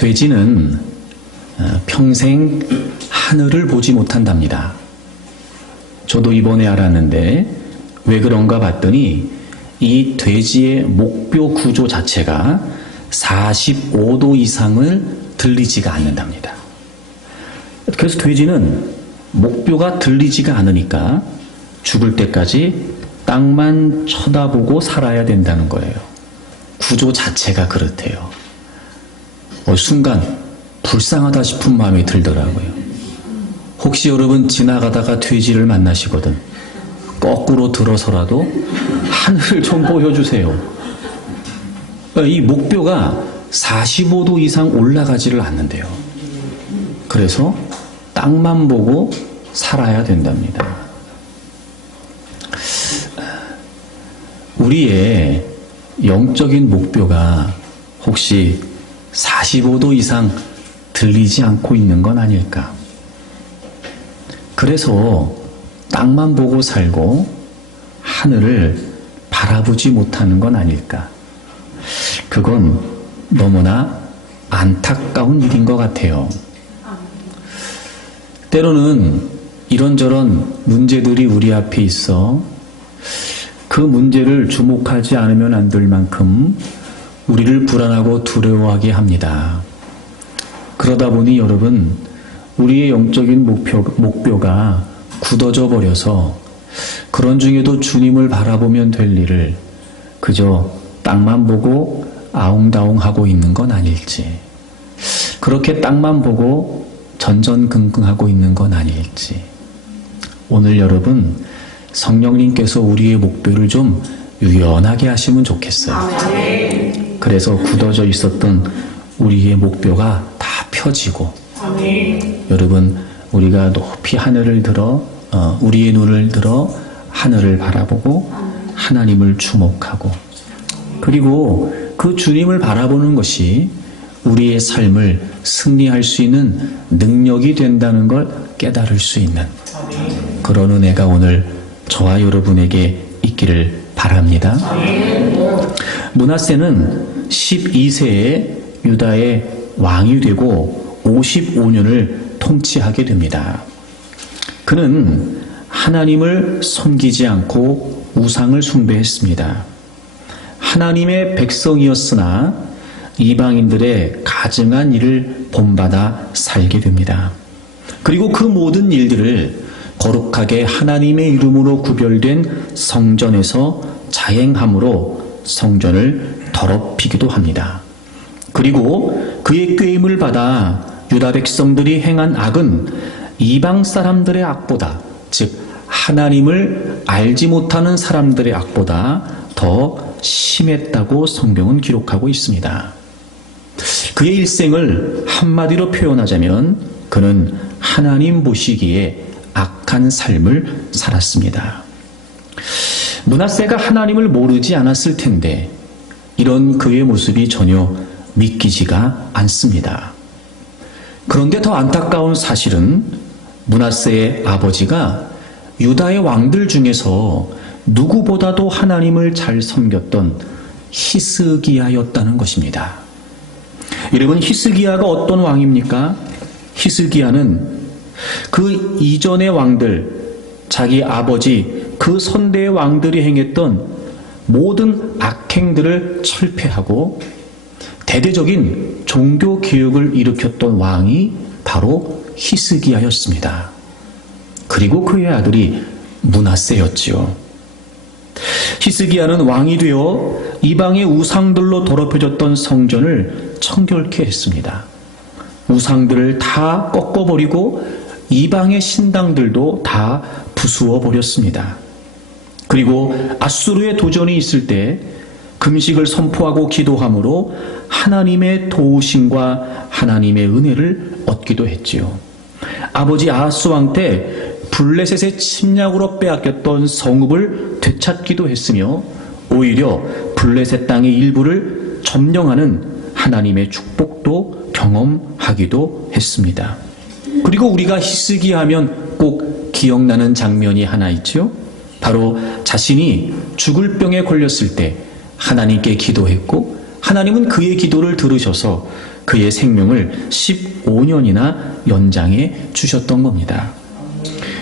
돼지는 평생 하늘을 보지 못한답니다. 저도 이번에 알았는데 왜 그런가 봤더니 이 돼지의 목뼈 구조 자체가 45도 이상을 들리지가 않는답니다. 그래서 돼지는 목뼈가 들리지가 않으니까 죽을 때까지 땅만 쳐다보고 살아야 된다는 거예요. 구조 자체가 그렇대요. 순간 불쌍하다 싶은 마음이 들더라고요. 혹시 여러분 지나가다가 돼지를 만나시거든 거꾸로 들어서라도 하늘을 좀 보여주세요. 이 목뼈가 45도 이상 올라가지를 않는데요. 그래서 땅만 보고 살아야 된답니다. 우리의 영적인 목뼈가 혹시 45도 이상 들리지 않고 있는 건 아닐까? 그래서 땅만 보고 살고 하늘을 바라보지 못하는 건 아닐까? 그건 너무나 안타까운 일인 것 같아요. 때로는 이런저런 문제들이 우리 앞에 있어 그 문제를 주목하지 않으면 안 될 만큼 우리를 불안하고 두려워하게 합니다. 그러다 보니 여러분, 우리의 영적인 목표가 굳어져 버려서 그런 중에도 주님을 바라보면 될 일을 그저 땅만 보고 아웅다웅하고 있는 건 아닐지, 그렇게 땅만 보고 전전긍긍하고 있는 건 아닐지. 오늘 여러분, 성령님께서 우리의 목표를 좀 유연하게 하시면 좋겠어요. 그래서 굳어져 있었던 우리의 목표가 다 펴지고, 여러분, 우리가 높이 하늘을 들어 우리의 눈을 들어 하늘을 바라보고 하나님을 주목하고, 그리고 그 주님을 바라보는 것이 우리의 삶을 승리할 수 있는 능력이 된다는 걸 깨달을 수 있는 그런 은혜가 오늘 저와 여러분에게 있기를 바랍니다. 므낫세는 12세에 유다의 왕이 되고 55년을 통치하게 됩니다. 그는 하나님을 섬기지 않고 우상을 숭배했습니다. 하나님의 백성이었으나 이방인들의 가증한 일을 본받아 살게 됩니다. 그리고 그 모든 일들을 거룩하게 하나님의 이름으로 구별된 성전에서 자행함으로 성전을 더럽히기도 합니다. 그리고 그의 꾀임을 받아 유다 백성들이 행한 악은 이방 사람들의 악보다, 즉 하나님을 알지 못하는 사람들의 악보다 더 심했다고 성경은 기록하고 있습니다. 그의 일생을 한마디로 표현하자면 그는 하나님 보시기에 악한 삶을 살았습니다. 므낫세가 하나님을 모르지 않았을 텐데 이런 그의 모습이 전혀 믿기지가 않습니다. 그런데 더 안타까운 사실은 므낫세의 아버지가 유다의 왕들 중에서 누구보다도 하나님을 잘 섬겼던 히스기야였다는 것입니다. 여러분, 히스기야가 어떤 왕입니까? 히스기야는 그 이전의 왕들, 자기 아버지 그 선대의 왕들이 행했던 모든 악행들을 철폐하고 대대적인 종교 개혁을 일으켰던 왕이 바로 히스기야였습니다. 그리고 그의 아들이 므낫세였지요. 히스기야는 왕이 되어 이방의 우상들로 더럽혀졌던 성전을 청결케 했습니다. 우상들을 다 꺾어버리고 이방의 신당들도 다 부수어 버렸습니다. 그리고 아수르의 도전이 있을 때 금식을 선포하고 기도함으로 하나님의 도우심과 하나님의 은혜를 얻기도 했지요. 아버지 아하스 왕 때 블레셋의 침략으로 빼앗겼던 성읍을 되찾기도 했으며 오히려 블레셋 땅의 일부를 점령하는 하나님의 축복도 경험하기도 했습니다. 그리고 우리가 히스기야 하면 꼭 기억나는 장면이 하나 있죠. 바로 자신이 죽을 병에 걸렸을 때 하나님께 기도했고 하나님은 그의 기도를 들으셔서 그의 생명을 15년이나 연장해 주셨던 겁니다.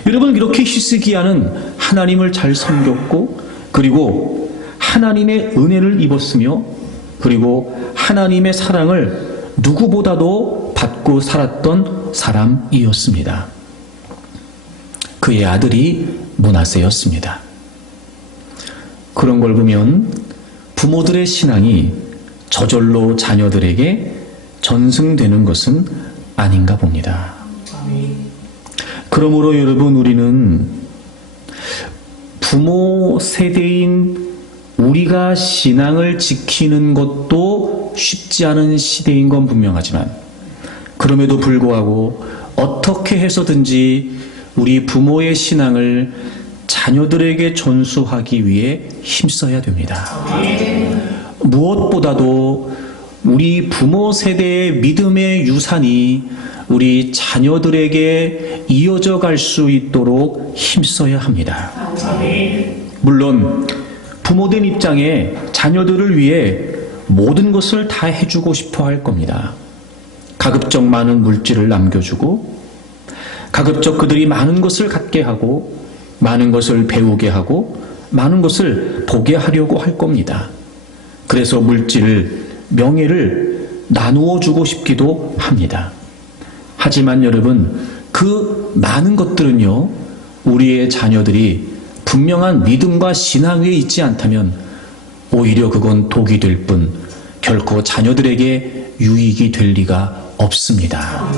여러분, 이렇게 히스기야는 하나님을 잘 섬겼고, 그리고 하나님의 은혜를 입었으며, 그리고 하나님의 사랑을 누구보다도 받고 살았던 사람이었습니다. 그의 아들이 므낫세였습니다. 그런 걸 보면 부모들의 신앙이 저절로 자녀들에게 전승되는 것은 아닌가 봅니다. 그러므로 여러분, 우리는 부모 세대인 우리가 신앙을 지키는 것도 쉽지 않은 시대인 건 분명하지만, 그럼에도 불구하고 어떻게 해서든지 우리 부모의 신앙을 자녀들에게 전수하기 위해 힘써야 됩니다. 무엇보다도 우리 부모 세대의 믿음의 유산이 우리 자녀들에게 이어져 갈 수 있도록 힘써야 합니다. 물론 부모된 입장에 자녀들을 위해 모든 것을 다 해주고 싶어 할 겁니다. 가급적 많은 물질을 남겨주고, 가급적 그들이 많은 것을 갖게 하고, 많은 것을 배우게 하고, 많은 것을 보게 하려고 할 겁니다. 그래서 물질을, 명예를 나누어 주고 싶기도 합니다. 하지만 여러분, 그 많은 것들은요, 우리의 자녀들이 분명한 믿음과 신앙 위에 있지 않다면 오히려 그건 독이 될 뿐 결코 자녀들에게 유익이 될 리가 없습니다.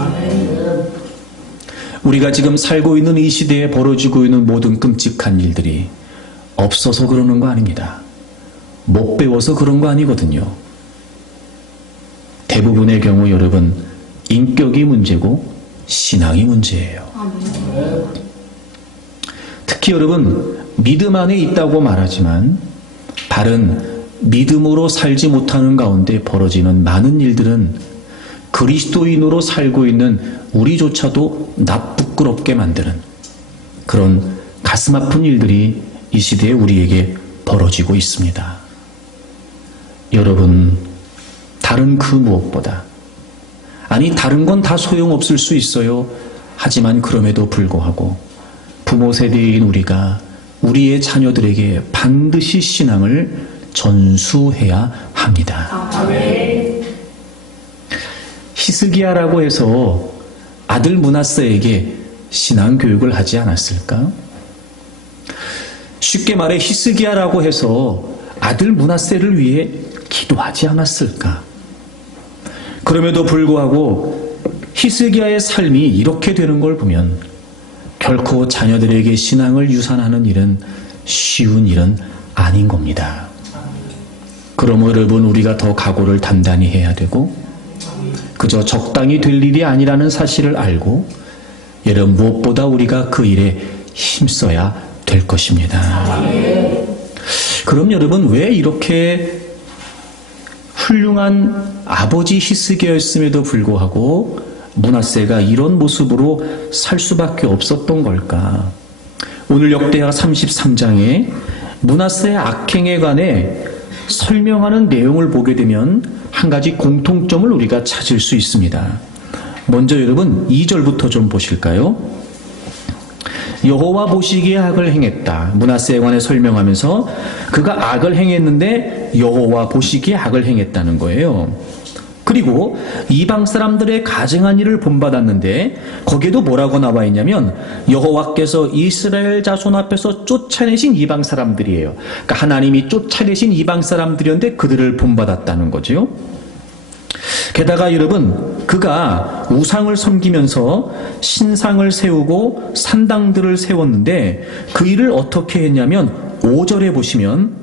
우리가 지금 살고 있는 이 시대에 벌어지고 있는 모든 끔찍한 일들이 없어서 그러는 거 아닙니다. 못 배워서 그런 거 아니거든요. 대부분의 경우 여러분, 인격이 문제고 신앙이 문제예요. 특히 여러분, 믿음 안에 있다고 말하지만 바른 믿음으로 살지 못하는 가운데 벌어지는 많은 일들은 그리스도인으로 살고 있는 우리조차도 나쁘끄럽게 만드는 그런 가슴 아픈 일들이 이 시대에 우리에게 벌어지고 있습니다. 여러분, 다른 그 무엇보다, 아니 다른 건 다 소용없을 수 있어요. 하지만 그럼에도 불구하고 부모 세대인 우리가 우리의 자녀들에게 반드시 신앙을 전수해야 합니다. 히스기야라고 해서 아들 므낫세에게 신앙 교육을 하지 않았을까? 쉽게 말해 히스기야라고 해서 아들 므낫세를 위해 기도하지 않았을까? 그럼에도 불구하고 히스기야의 삶이 이렇게 되는 걸 보면 결코 자녀들에게 신앙을 유산하는 일은 쉬운 일은 아닌 겁니다. 그러므로 여러분, 우리가 더 각오를 단단히 해야 되고, 그저 적당히 될 일이 아니라는 사실을 알고, 여러분, 무엇보다 우리가 그 일에 힘써야 될 것입니다. 그럼 여러분, 왜 이렇게 훌륭한 아버지 히스기야였음에도 불구하고 므낫세가 이런 모습으로 살 수밖에 없었던 걸까? 오늘 역대하 33장에 므낫세의 악행에 관해 설명하는 내용을 보게 되면 한 가지 공통점을 우리가 찾을 수 있습니다. 먼저 여러분 2절부터 좀 보실까요? 여호와 보시기에 악을 행했다. 므낫세에 관해 설명하면서 그가 악을 행했는데 여호와 보시기에 악을 행했다는 거예요. 그리고 이방 사람들의 가증한 일을 본받았는데 거기에도 뭐라고 나와 있냐면 여호와께서 이스라엘 자손 앞에서 쫓아내신 이방 사람들이에요. 그러니까 하나님이 쫓아내신 이방 사람들이었는데 그들을 본받았다는 거죠. 게다가 여러분, 그가 우상을 섬기면서 신상을 세우고 산당들을 세웠는데 그 일을 어떻게 했냐면 5절에 보시면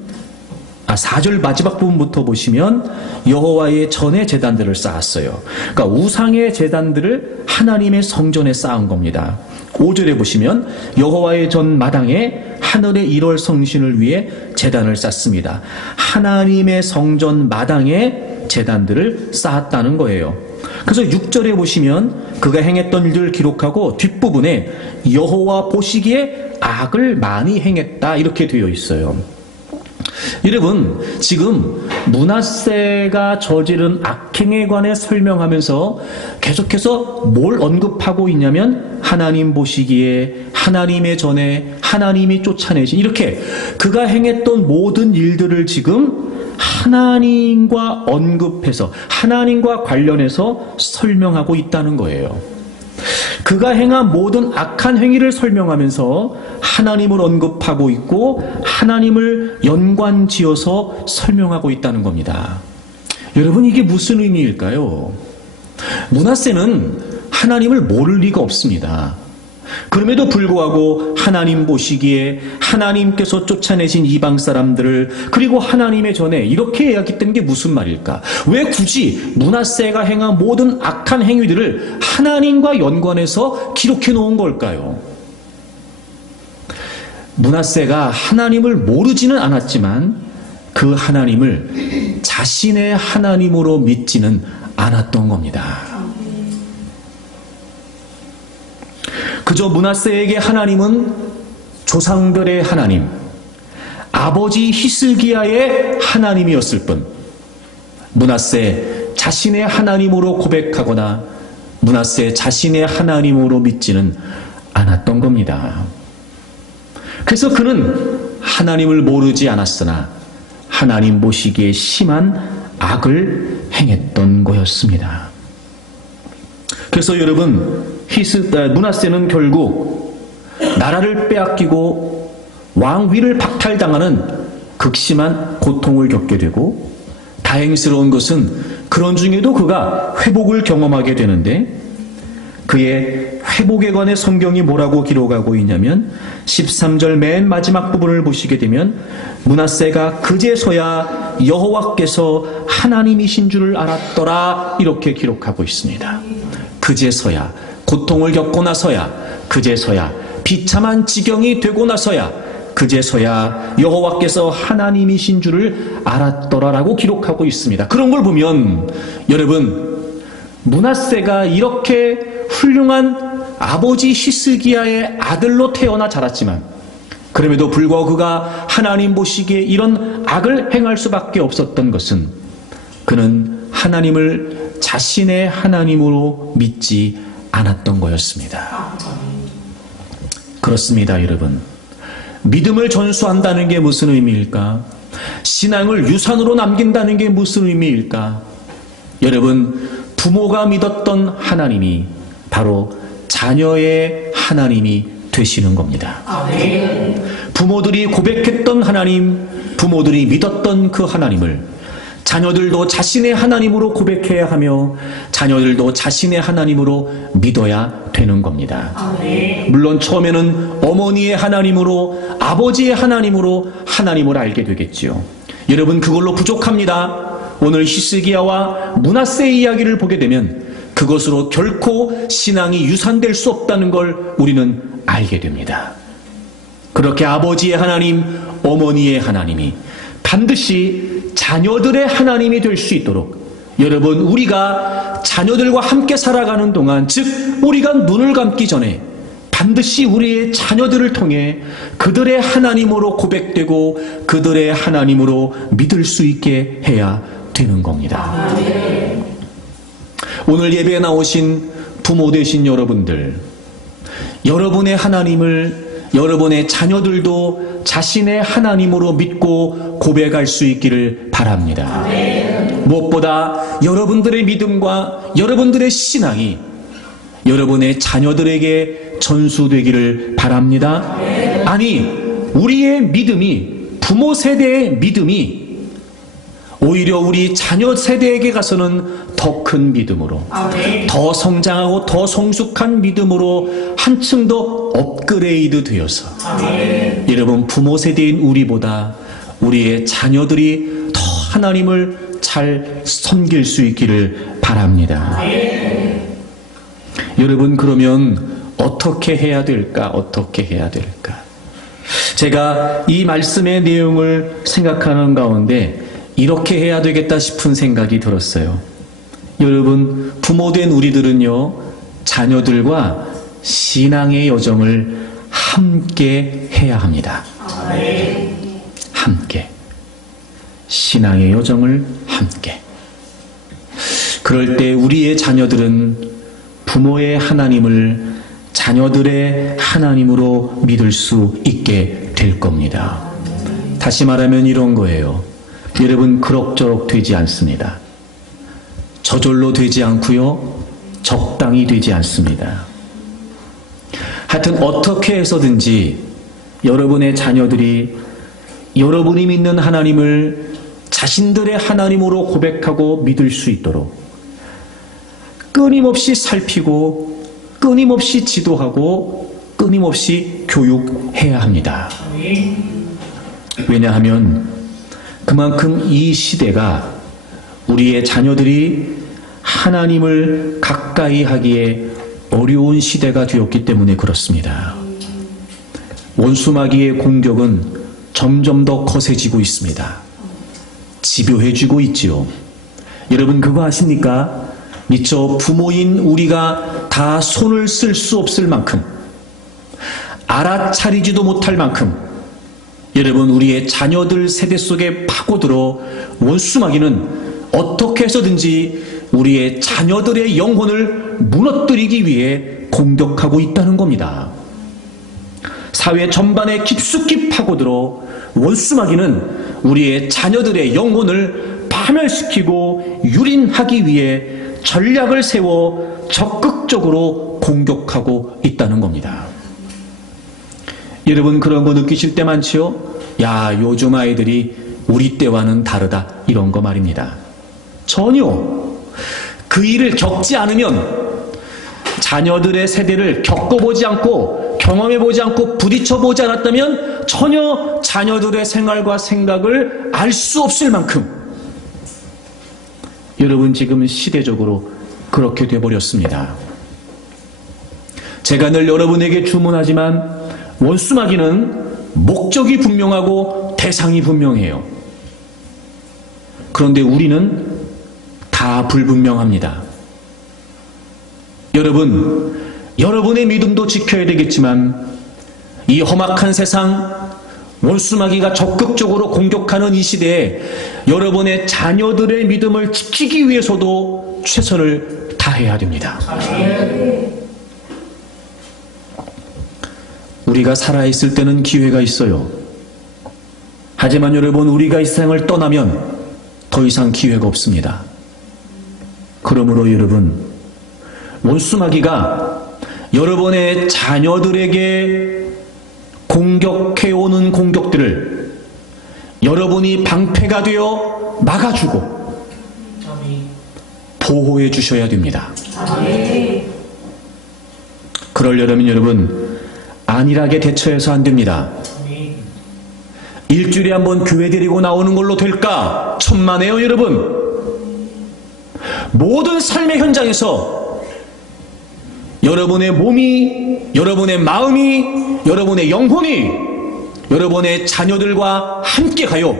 4절 마지막 부분부터 보시면 여호와의 전의 제단들을 쌓았어요. 그러니까 우상의 제단들을 하나님의 성전에 쌓은 겁니다. 5절에 보시면 여호와의 전 마당에 하늘의 1월 성신을 위해 제단을 쌓습니다. 하나님의 성전 마당에 제단들을 쌓았다는 거예요. 그래서 6절에 보시면 그가 행했던 일들을 기록하고 뒷부분에 여호와 보시기에 악을 많이 행했다 이렇게 되어 있어요. 여러분, 지금 므낫세가 저지른 악행에 관해 설명하면서 계속해서 뭘 언급하고 있냐면 하나님 보시기에, 하나님의 전에, 하나님이 쫓아내신, 이렇게 그가 행했던 모든 일들을 지금 하나님과 언급해서, 하나님과 관련해서 설명하고 있다는 거예요. 그가 행한 모든 악한 행위를 설명하면서 하나님을 언급하고 있고 하나님을 연관지어서 설명하고 있다는 겁니다. 여러분, 이게 무슨 의미일까요? 므낫세는 하나님을 모를 리가 없습니다. 그럼에도 불구하고 하나님 보시기에 하나님께서 쫓아내신 이방 사람들을, 그리고 하나님의 전에 이렇게 이야기했던 게 무슨 말일까? 왜 굳이 므낫세가 행한 모든 악한 행위들을 하나님과 연관해서 기록해 놓은 걸까요? 므낫세가 하나님을 모르지는 않았지만 그 하나님을 자신의 하나님으로 믿지는 않았던 겁니다. 그저 므낫세에게 하나님은 조상들의 하나님, 아버지 히스기야의 하나님이었을 뿐, 므낫세 자신의 하나님으로 고백하거나 므낫세 자신의 하나님으로 믿지는 않았던 겁니다. 그래서 그는 하나님을 모르지 않았으나 하나님 보시기에 심한 악을 행했던 거였습니다. 그래서 여러분, 므낫세는 결국 나라를 빼앗기고 왕위를 박탈당하는 극심한 고통을 겪게 되고, 다행스러운 것은 그런 중에도 그가 회복을 경험하게 되는데, 그의 회복에 관해 성경이 뭐라고 기록하고 있냐면 13절 맨 마지막 부분을 보시게 되면 므낫세가 그제서야 여호와께서 하나님이신 줄을 알았더라, 이렇게 기록하고 있습니다. 그제서야, 고통을 겪고 나서야, 그제서야, 비참한 지경이 되고 나서야, 그제서야 여호와께서 하나님이신 줄을 알았더라라고 기록하고 있습니다. 그런 걸 보면 여러분, 므낫세가 이렇게 훌륭한 아버지 히스기야의 아들로 태어나 자랐지만 그럼에도 불구하고 그가 하나님 보시기에 이런 악을 행할 수밖에 없었던 것은 그는 하나님을 자신의 하나님으로 믿지 않았던 거였습니다. 그렇습니다, 여러분. 믿음을 전수한다는 게 무슨 의미일까? 신앙을 유산으로 남긴다는 게 무슨 의미일까? 여러분, 부모가 믿었던 하나님이 바로 자녀의 하나님이 되시는 겁니다. 아멘. 부모들이 고백했던 하나님, 부모들이 믿었던 그 하나님을 자녀들도 자신의 하나님으로 고백해야 하며 자녀들도 자신의 하나님으로 믿어야 되는 겁니다. 아멘. 물론 처음에는 어머니의 하나님으로, 아버지의 하나님으로 하나님을 알게 되겠지요. 여러분, 그걸로 부족합니다. 오늘 히스기야와 므낫세의 이야기를 보게 되면 그것으로 결코 신앙이 유산될 수 없다는 걸 우리는 알게 됩니다. 그렇게 아버지의 하나님, 어머니의 하나님이 반드시 자녀들의 하나님이 될 수 있도록, 여러분, 우리가 자녀들과 함께 살아가는 동안, 즉 우리가 눈을 감기 전에 반드시 우리의 자녀들을 통해 그들의 하나님으로 고백되고 그들의 하나님으로 믿을 수 있게 해야 되는 겁니다. 오늘 예배에 나오신 부모 되신 여러분들, 여러분의 하나님을 여러분의 자녀들도 자신의 하나님으로 믿고 고백할 수 있기를 바랍니다. 무엇보다 여러분들의 믿음과 여러분들의 신앙이 여러분의 자녀들에게 전수되기를 바랍니다. 아니, 우리의 믿음이, 부모 세대의 믿음이 오히려 우리 자녀 세대에게 가서는 더 큰 믿음으로, 더 성장하고 더 성숙한 믿음으로 한층 더 업그레이드 되어서, 여러분, 부모 세대인 우리보다 우리의 자녀들이 더 하나님을 잘 섬길 수 있기를 바랍니다. 여러분, 그러면 어떻게 해야 될까? 어떻게 해야 될까? 제가 이 말씀의 내용을 생각하는 가운데 이렇게 해야 되겠다 싶은 생각이 들었어요. 여러분, 부모된 우리들은요, 자녀들과 신앙의 여정을 함께 해야 합니다. 함께. 신앙의 여정을 함께. 그럴 때 우리의 자녀들은 부모의 하나님을 자녀들의 하나님으로 믿을 수 있게 될 겁니다. 다시 말하면 이런 거예요. 여러분, 그럭저럭 되지 않습니다. 저절로 되지 않고요, 적당히 되지 않습니다. 하여튼 어떻게 해서든지 여러분의 자녀들이 여러분이 믿는 하나님을 자신들의 하나님으로 고백하고 믿을 수 있도록 끊임없이 살피고 끊임없이 지도하고 끊임없이 교육해야 합니다. 왜냐하면 그만큼 이 시대가 우리의 자녀들이 하나님을 가까이 하기에 어려운 시대가 되었기 때문에 그렇습니다. 원수마귀의 공격은 점점 더 거세지고 있습니다. 집요해지고 있지요. 여러분, 그거 아십니까? 미처 부모인 우리가 다 손을 쓸 수 없을 만큼, 알아차리지도 못할 만큼 여러분, 우리의 자녀들 세대 속에 파고들어 원수마귀는 어떻게 해서든지 우리의 자녀들의 영혼을 무너뜨리기 위해 공격하고 있다는 겁니다. 사회 전반에 깊숙이 파고들어 원수마귀는 우리의 자녀들의 영혼을 파멸시키고 유린하기 위해 전략을 세워 적극적으로 공격하고 있다는 겁니다. 여러분, 그런 거 느끼실 때 많지요? 야, 요즘 아이들이 우리 때와는 다르다, 이런 거 말입니다. 전혀 그 일을 겪지 않으면, 자녀들의 세대를 겪어보지 않고 경험해보지 않고 부딪혀보지 않았다면 전혀 자녀들의 생활과 생각을 알 수 없을 만큼 여러분, 지금 시대적으로 그렇게 돼버렸습니다. 제가 늘 여러분에게 주문하지만 원수마귀는 목적이 분명하고 대상이 분명해요. 그런데 우리는 다 불분명합니다. 여러분, 여러분의 믿음도 지켜야 되겠지만 이 험악한 세상, 원수마귀가 적극적으로 공격하는 이 시대에 여러분의 자녀들의 믿음을 지키기 위해서도 최선을 다해야 됩니다. 우리가 살아있을 때는 기회가 있어요. 하지만 여러분, 우리가 이 세상을 떠나면 더 이상 기회가 없습니다. 그러므로 여러분, 원수마귀가 여러분의 자녀들에게 공격해오는 공격들을 여러분이 방패가 되어 막아주고 보호해 주셔야 됩니다. 그러려면 여러분, 안일하게 대처해서 안 됩니다. 일주일에 한 번 교회 데리고 나오는 걸로 될까? 천만에요, 여러분. 모든 삶의 현장에서 여러분의 몸이, 여러분의 마음이, 여러분의 영혼이 여러분의 자녀들과 함께 가요.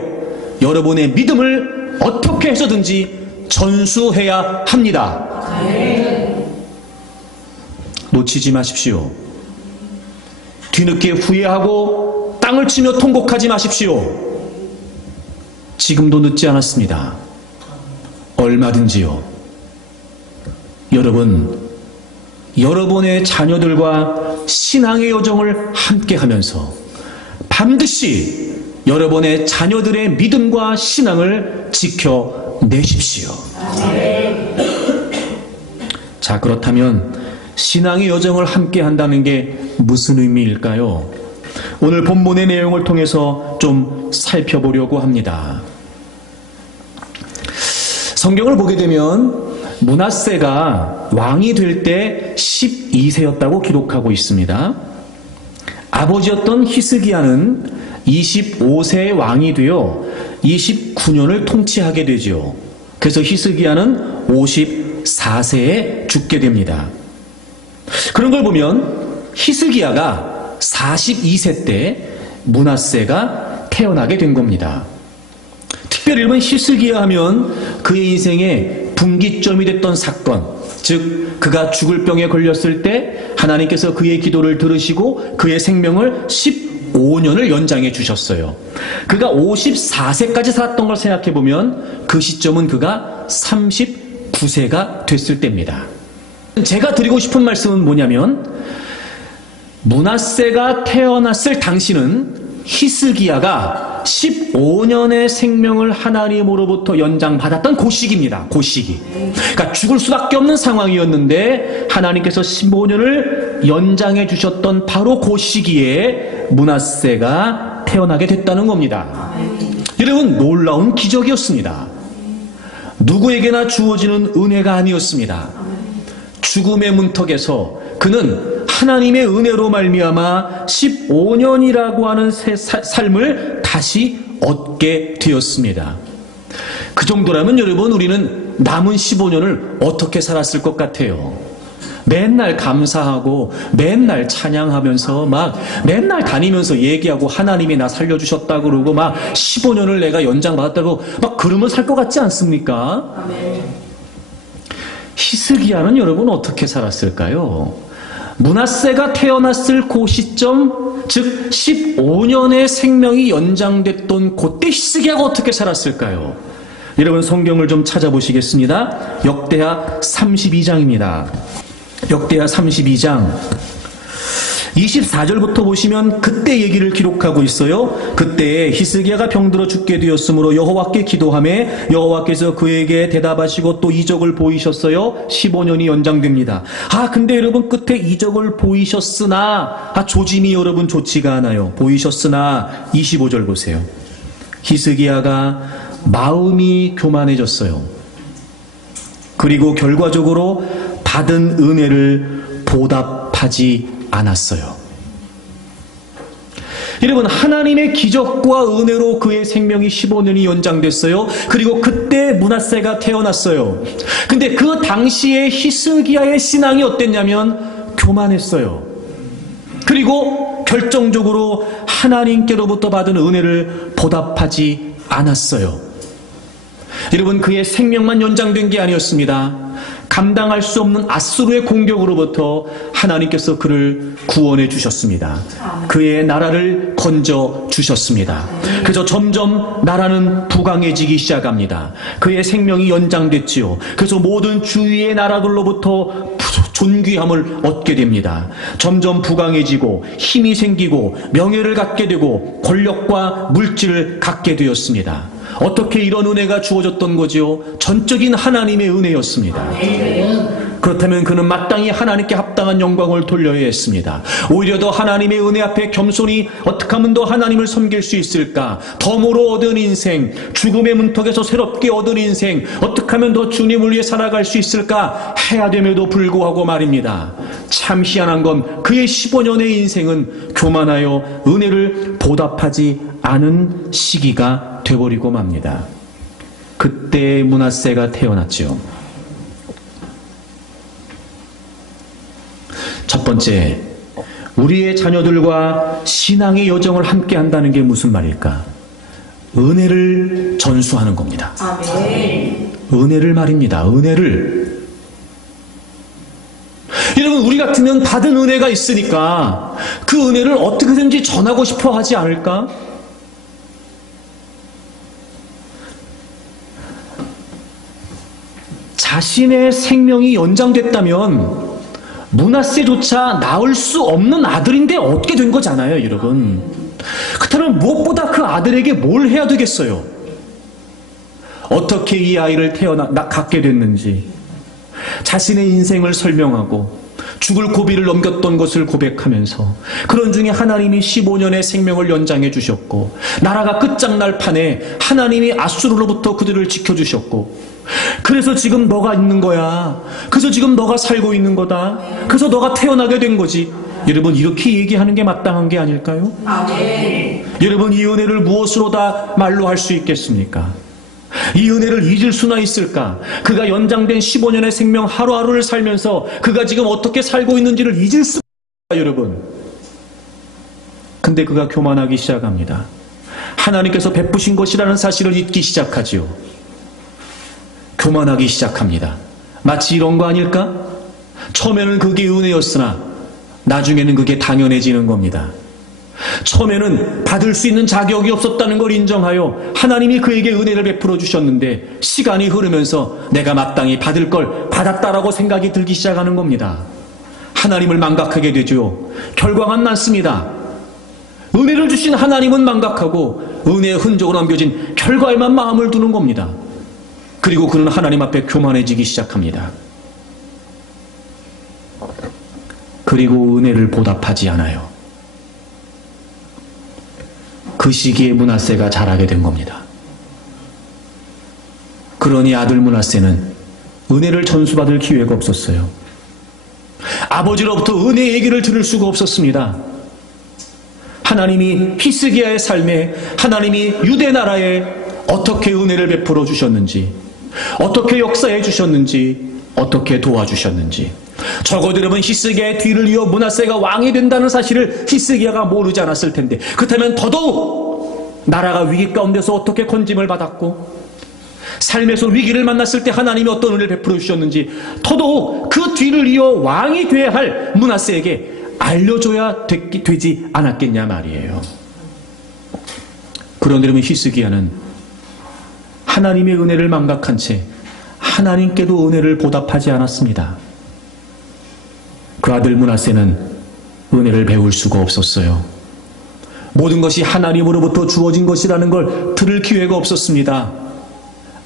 여러분의 믿음을 어떻게 해서든지 전수해야 합니다. 놓치지 마십시오. 뒤늦게 후회하고 땅을 치며 통곡하지 마십시오. 지금도 늦지 않았습니다. 얼마든지요. 여러분, 여러분의 자녀들과 신앙의 여정을 함께 하면서 반드시 여러분의 자녀들의 믿음과 신앙을 지켜내십시오. 자, 그렇다면 신앙의 여정을 함께 한다는 게 무슨 의미일까요? 오늘 본문의 내용을 통해서 좀 살펴보려고 합니다. 성경을 보게 되면 므낫세가 왕이 될 때 12세였다고 기록하고 있습니다. 아버지였던 히스기야는 25세의 왕이 되어 29년을 통치하게 되죠. 그래서 히스기야는 54세에 죽게 됩니다. 그런 걸 보면 히스기야가 42세 때 므낫세가 태어나게 된 겁니다. 특별히 여러분, 히스기야 하면 그의 인생의 분기점이 됐던 사건, 즉 그가 죽을 병에 걸렸을 때 하나님께서 그의 기도를 들으시고 그의 생명을 15년을 연장해 주셨어요. 그가 54세까지 살았던 걸 생각해 보면 그 시점은 그가 39세가 됐을 때입니다. 제가 드리고 싶은 말씀은 뭐냐면 므낫세가 태어났을 당시는 히스기야가 15년의 생명을 하나님으로부터 연장받았던 그 시기입니다. 그 시기. 그러니까 죽을 수밖에 없는 상황이었는데 하나님께서 15년을 연장해 주셨던 바로 그 시기에 므낫세가 태어나게 됐다는 겁니다. 여러분, 놀라운 기적이었습니다. 누구에게나 주어지는 은혜가 아니었습니다. 죽음의 문턱에서 그는 하나님의 은혜로 말미암아 15년이라고 하는 삶을 다시 얻게 되었습니다. 그 정도라면 여러분, 우리는 남은 15년을 어떻게 살았을 것 같아요? 맨날 감사하고 맨날 찬양하면서 막 맨날 다니면서 얘기하고 하나님이 나 살려주셨다 그러고 막 15년을 내가 연장받았다고 막 그러면 살 것 같지 않습니까? 아멘. 히스기야는 여러분 어떻게 살았을까요? 므낫세가 태어났을 그 시점, 즉 15년의 생명이 연장됐던 그때 히스기야가 어떻게 살았을까요? 여러분 성경을 좀 찾아보시겠습니다. 역대하 32장입니다. 역대하 32장 24절부터 보시면 그때 얘기를 기록하고 있어요. 그때 히스기야가 병들어 죽게 되었으므로 여호와께 기도하매 여호와께서 그에게 대답하시고 또 이적을 보이셨어요. 15년이 연장됩니다. 근데 여러분 끝에 이적을 보이셨으나 조짐이 여러분 좋지가 않아요. 보이셨으나 25절 보세요. 히스기야가 마음이 교만해졌어요. 그리고 결과적으로 받은 은혜를 보답하지 않았어요. 여러분, 하나님의 기적과 은혜로 그의 생명이 15년이 연장됐어요. 그리고 그때 므낫세가 태어났어요. 근데 그 당시에 히스기야의 신앙이 어땠냐면 교만했어요. 그리고 결정적으로 하나님께로부터 받은 은혜를 보답하지 않았어요. 여러분, 그의 생명만 연장된 게 아니었습니다. 감당할 수 없는 아수르의 공격으로부터 하나님께서 그를 구원해 주셨습니다. 그의 나라를 건져 주셨습니다. 그래서 점점 나라는 부강해지기 시작합니다. 그의 생명이 연장됐지요. 그래서 모든 주위의 나라들로부터 존귀함을 얻게 됩니다. 점점 부강해지고 힘이 생기고 명예를 갖게 되고 권력과 물질을 갖게 되었습니다. 어떻게 이런 은혜가 주어졌던 거지요? 전적인 하나님의 은혜였습니다. 그렇다면 그는 마땅히 하나님께 합당한 영광을 돌려야 했습니다. 오히려 더 하나님의 은혜 앞에 겸손히 어떻게 하면 더 하나님을 섬길 수 있을까? 덤으로 얻은 인생, 죽음의 문턱에서 새롭게 얻은 인생, 어떻게 하면 더 주님을 위해 살아갈 수 있을까? 해야 됨에도 불구하고 말입니다. 참 희한한 건 그의 15년의 인생은 교만하여 은혜를 보답하지 않은 시기가 되어버리고 맙니다. 그때 므낫세가 태어났죠. 첫 번째, 우리의 자녀들과 신앙의 여정을 함께 한다는 게 무슨 말일까? 은혜를 전수하는 겁니다. 아멘. 은혜를 말입니다. 은혜를. 여러분, 우리 같으면 받은 은혜가 있으니까 그 은혜를 어떻게든지 전하고 싶어 하지 않을까? 자신의 생명이 연장됐다면 므낫세조차 낳을 수 없는 아들인데 얻게 된 거잖아요, 여러분. 그렇다면 무엇보다 그 아들에게 뭘 해야 되겠어요? 어떻게 이 아이를 갖게 됐는지 자신의 인생을 설명하고 죽을 고비를 넘겼던 것을 고백하면서 그런 중에 하나님이 15년의 생명을 연장해 주셨고 나라가 끝장날 판에 하나님이 아수르로부터 그들을 지켜주셨고 그래서 지금 너가 있는 거야. 그래서 지금 너가 살고 있는 거다. 그래서 너가 태어나게 된 거지. 여러분, 이렇게 얘기하는 게 마땅한 게 아닐까요? 아멘. 여러분, 이 은혜를 무엇으로 다 말로 할 수 있겠습니까? 이 은혜를 잊을 수나 있을까? 그가 연장된 15년의 생명 하루하루를 살면서 그가 지금 어떻게 살고 있는지를 잊을 수가 없습니다, 여러분. 근데 그가 교만하기 시작합니다. 하나님께서 베푸신 것이라는 사실을 잊기 시작하지요. 교만하기 시작합니다. 마치 이런 거 아닐까? 처음에는 그게 은혜였으나 나중에는 그게 당연해지는 겁니다. 처음에는 받을 수 있는 자격이 없었다는 걸 인정하여 하나님이 그에게 은혜를 베풀어 주셨는데 시간이 흐르면서 내가 마땅히 받을 걸 받았다라고 생각이 들기 시작하는 겁니다. 하나님을 망각하게 되죠. 결과가 많습니다. 은혜를 주신 하나님은 망각하고 은혜의 흔적으로 남겨진 결과에만 마음을 두는 겁니다. 그리고 그는 하나님 앞에 교만해지기 시작합니다. 그리고 은혜를 보답하지 않아요. 그 시기에 므낫세가 자라게 된 겁니다. 그러니 아들 므낫세는 은혜를 전수받을 기회가 없었어요. 아버지로부터 은혜 얘기를 들을 수가 없었습니다. 하나님이 히스기야의 삶에, 하나님이 유대 나라에 어떻게 은혜를 베풀어 주셨는지, 어떻게 역사해 주셨는지, 어떻게 도와주셨는지, 적어도 여러분 히스기야의 뒤를 이어 므낫세가 왕이 된다는 사실을 히스기야가 모르지 않았을 텐데, 그렇다면 더더욱 나라가 위기 가운데서 어떻게 건짐을 받았고 삶에서 위기를 만났을 때 하나님이 어떤 은혜를 베풀어 주셨는지 더더욱 그 뒤를 이어 왕이 돼야 할 므낫세에게 알려줘야 되지 않았겠냐 말이에요. 그런데 여러분 히스기야는 하나님의 은혜를 망각한 채 하나님께도 은혜를 보답하지 않았습니다. 그 아들 므낫세는 은혜를 배울 수가 없었어요. 모든 것이 하나님으로부터 주어진 것이라는 걸 들을 기회가 없었습니다.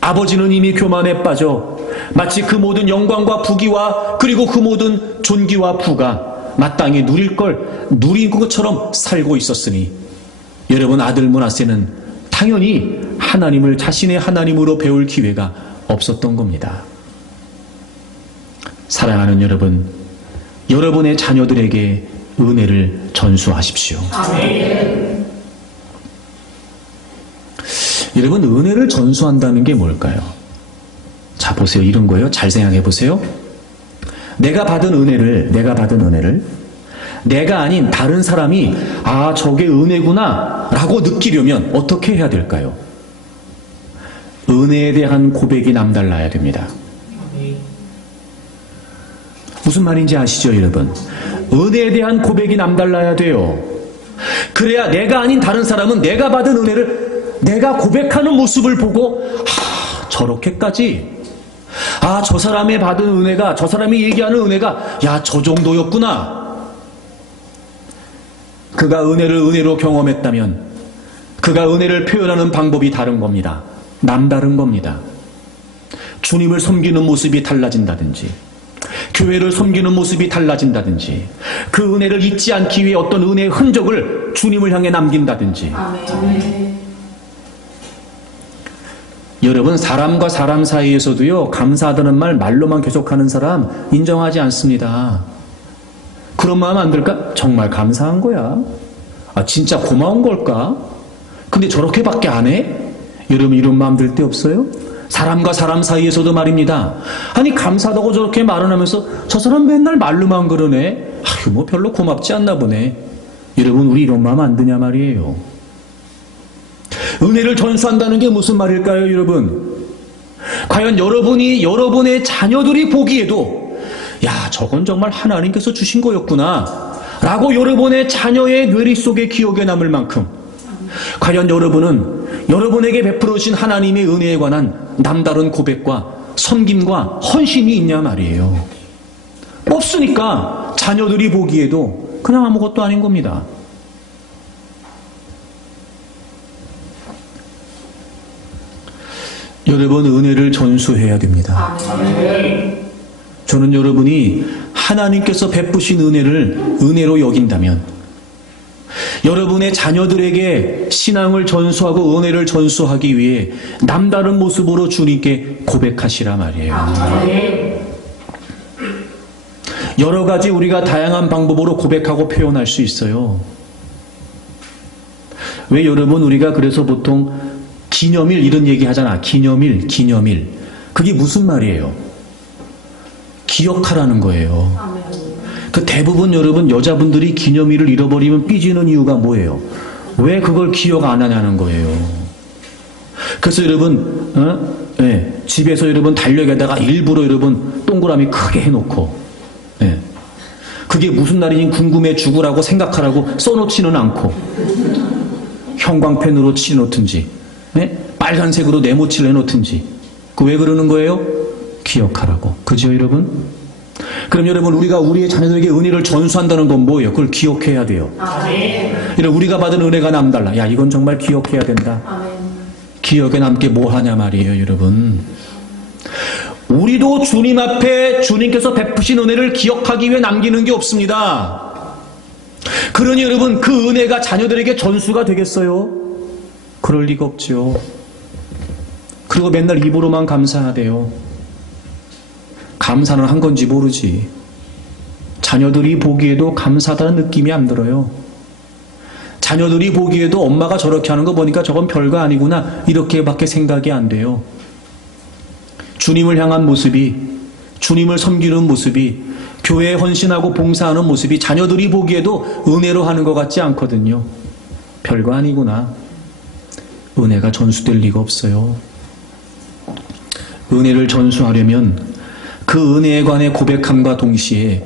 아버지는 이미 교만에 빠져 마치 그 모든 영광과 부귀와 그리고 그 모든 존귀와 부가 마땅히 누릴 걸 누린 것처럼 살고 있었으니 여러분 아들 므낫세는 당연히 하나님을 자신의 하나님으로 배울 기회가 없었던 겁니다. 사랑하는 여러분, 여러분의 자녀들에게 은혜를 전수하십시오. 아멘. 여러분, 은혜를 전수한다는 게 뭘까요? 자, 보세요. 이런 거예요. 잘 생각해 보세요. 내가 받은 은혜를 내가 아닌 다른 사람이 아, 저게 은혜구나 라고 느끼려면 어떻게 해야 될까요? 은혜에 대한 고백이 남달라야 됩니다. 무슨 말인지 아시죠, 여러분? 은혜에 대한 고백이 남달라야 돼요. 그래야 내가 아닌 다른 사람은 내가 받은 은혜를 내가 고백하는 모습을 보고 저렇게까지 저 사람의 받은 은혜가 저 사람이 얘기하는 은혜가 야, 저 정도였구나. 그가 은혜를 은혜로 경험했다면 그가 은혜를 표현하는 방법이 다른 겁니다. 남다른 겁니다. 주님을 섬기는 모습이 달라진다든지 교회를 섬기는 모습이 달라진다든지 그 은혜를 잊지 않기 위해 어떤 은혜의 흔적을 주님을 향해 남긴다든지. 아멘. 여러분, 사람과 사람 사이에서도요, 감사하다는 말 말로만 계속하는 사람 인정하지 않습니다. 그런 마음 안 들까? 정말 감사한 거야. 진짜 고마운 걸까? 근데 저렇게밖에 안 해? 여러분, 이런 마음 들 때 없어요? 사람과 사람 사이에서도 말입니다. 아니, 감사하다고 저렇게 말을 하면서 저 사람 맨날 말로만 그러네. 뭐 별로 고맙지 않나 보네. 여러분, 우리 이런 마음 안 드냐 말이에요. 은혜를 전수한다는 게 무슨 말일까요, 여러분? 과연 여러분이 여러분의 자녀들이 보기에도 야, 저건 정말 하나님께서 주신 거였구나 라고 여러분의 자녀의 뇌리 속에 기억에 남을 만큼 과연 여러분은 여러분에게 베풀어 주신 하나님의 은혜에 관한 남다른 고백과 섬김과 헌신이 있냐 말이에요. 없으니까 자녀들이 보기에도 그냥 아무것도 아닌 겁니다. 여러분, 은혜를 전수해야 됩니다. 아멘. 저는 여러분이 하나님께서 베푸신 은혜를 은혜로 여긴다면 여러분의 자녀들에게 신앙을 전수하고 은혜를 전수하기 위해 남다른 모습으로 주님께 고백하시라 말이에요. 아멘. 여러 가지 우리가 다양한 방법으로 고백하고 표현할 수 있어요. 왜 여러분, 우리가 그래서 보통 기념일 이런 얘기 하잖아. 기념일. 그게 무슨 말이에요? 기억하라는 거예요. 그 대부분 여러분 여자분들이 기념일을 잃어버리면 삐지는 이유가 뭐예요? 왜 그걸 기억 안 하냐는 거예요. 그래서 여러분 집에서 여러분 달력에다가 일부러 여러분 동그라미 크게 해놓고 그게 무슨 날인지 궁금해 죽으라고 생각하라고 써놓지는 않고 형광펜으로 칠해놓든지 빨간색으로 네모칠 해놓든지 그 왜 그러는 거예요? 기억하라고. 그죠 여러분? 그럼 여러분 우리가 우리의 자녀들에게 은혜를 전수한다는 건 뭐예요? 그걸 기억해야 돼요. 이런 우리가 받은 은혜가 남달라. 야 이건 정말 기억해야 된다. 기억에 남게 뭐 하냐 말이에요 여러분. 우리도 주님 앞에 주님께서 베푸신 은혜를 기억하기 위해 남기는 게 없습니다. 그러니 여러분 그 은혜가 자녀들에게 전수가 되겠어요? 그럴 리가 없죠. 그리고 맨날 입으로만 감사하대요. 감사는 한 건지 모르지. 자녀들이 보기에도 감사하다는 느낌이 안 들어요. 자녀들이 보기에도 엄마가 저렇게 하는 거 보니까 저건 별거 아니구나 이렇게밖에 생각이 안 돼요. 주님을 향한 모습이, 주님을 섬기는 모습이, 교회에 헌신하고 봉사하는 모습이 자녀들이 보기에도 은혜로 하는 것 같지 않거든요. 별거 아니구나. 은혜가 전수될 리가 없어요. 은혜를 전수하려면 그 은혜에 관해 고백함과 동시에